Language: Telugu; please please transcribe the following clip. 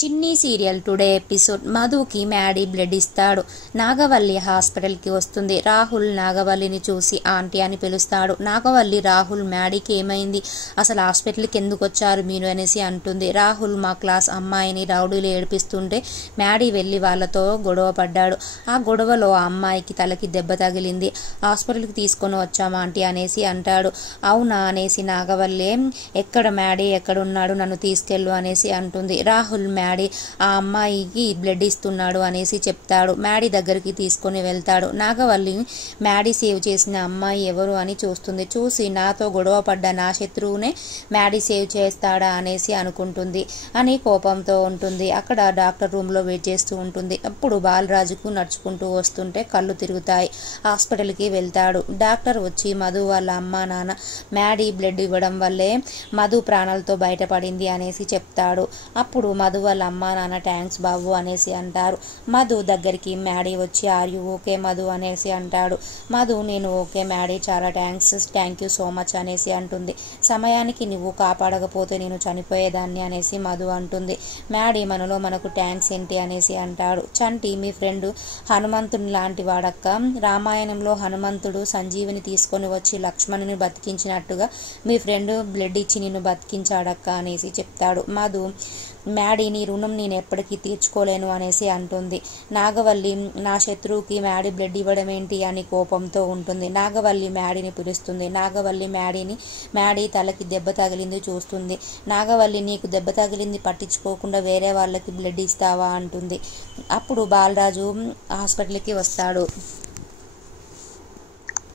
చిన్ని సీరియల్ టుడే ఎపిసోడ్. మధుకి మ్యాడీ బ్లడ్ ఇస్తాడు. నాగవల్లి హాస్పిటల్కి వస్తుంది. రాహుల్ నాగవల్లిని చూసి ఆంటీ అని పిలుస్తాడు. నాగవల్లి రాహుల్ మ్యాడీకి ఏమైంది, అసలు హాస్పిటల్కి ఎందుకు వచ్చారు మీరు అనేసి అంటుంది. రాహుల్ మా క్లాస్ అమ్మాయిని రౌడీలు ఏడిపిస్తుంటే మ్యాడీ వెళ్ళి వాళ్ళతో గొడవ పడ్డాడు. ఆ గొడవలో ఆ అమ్మాయికి తలకి దెబ్బ తగిలింది. హాస్పిటల్కి తీసుకొని వచ్చాము ఆంటీ అనేసి అంటాడు. అవునా అనేసి నాగవల్లి ఎక్కడ మ్యాడీ ఎక్కడున్నాడు, నన్ను తీసుకెళ్ళు అనేసి అంటుంది. రాహుల్ మ్యాడీ ఆ అమ్మాయికి బ్లడ్ ఇస్తున్నాడు అనేసి చెప్తాడు. మ్యాడీ దగ్గరికి తీసుకొని వెళ్తాడు. నాగవల్లి మ్యాడీ సేవ్ చేసిన అమ్మాయి ఎవరు అని చూస్తుంది. చూసి నాతో గొడవ పడ్డ నా శత్రువునే మ్యాడీ సేవ్ చేస్తాడా అనేసి అనుకుంటుంది అని కోపంతో ఉంటుంది. అక్కడ డాక్టర్ రూమ్లో వెయిట్ చేస్తూ ఉంటుంది. అప్పుడు బాలరాజుకు నడుచుకుంటూ వస్తుంటే కళ్ళు తిరుగుతాయి. హాస్పిటల్కి వెళ్తాడు. డాక్టర్ వచ్చి మధు వాళ్ళ అమ్మా నాన్న మ్యాడీ బ్లడ్ ఇవ్వడం వల్లే మధు ప్రాణాలతో బయటపడింది అనేసి చెప్తాడు. అప్పుడు మధు వాళ్ళ అమ్మా నాన్న థ్యాంక్స్ బాబు అనేసి అంటారు. మధు దగ్గరికి మ్యాడీ వచ్చి ఆర్ యూ ఓకే మధు అనేసి అంటాడు. మధు నేను ఓకే మ్యాడీ, చాలా థ్యాంక్ యూ సో మచ్ అనేసి అంటుంది. సమయానికి నువ్వు కాపాడకపోతే నేను చనిపోయేదాన్ని అనేసి మధు అంటుంది. మ్యాడీ మనలో మనకు థ్యాంక్స్ ఏంటి అనేసి అంటాడు. చంటి మీ ఫ్రెండ్ హనుమంతుని లాంటి వాడక్క, రామాయణంలో హనుమంతుడు సంజీవిని తీసుకొని వచ్చి లక్ష్మణుని బతికించినట్టుగా మీ ఫ్రెండ్ బ్లడ్ ఇచ్చి నిన్ను బతికించాడక్క అనేసి చెప్తాడు. మధు మ్యాడీ నీ రుణం నేను ఎప్పటికీ తీర్చుకోలేను అనేసి అంటుంది. నాగవల్లి నా శత్రువుకి మ్యాడీ బ్లడ్ ఇవ్వడం ఏంటి అని కోపంతో ఉంటుంది. నాగవల్లి మ్యాడీని పిలుస్తుంది. నాగవల్లి మ్యాడీ తలకి దెబ్బ తగిలింది చూస్తుంది. నాగవల్లి నీకు దెబ్బ తగిలింది పట్టించుకోకుండా వేరే వాళ్ళకి బ్లడ్ ఇస్తావా అంటుంది. అప్పుడు బాలరాజు హాస్పిటల్కి వస్తాడు.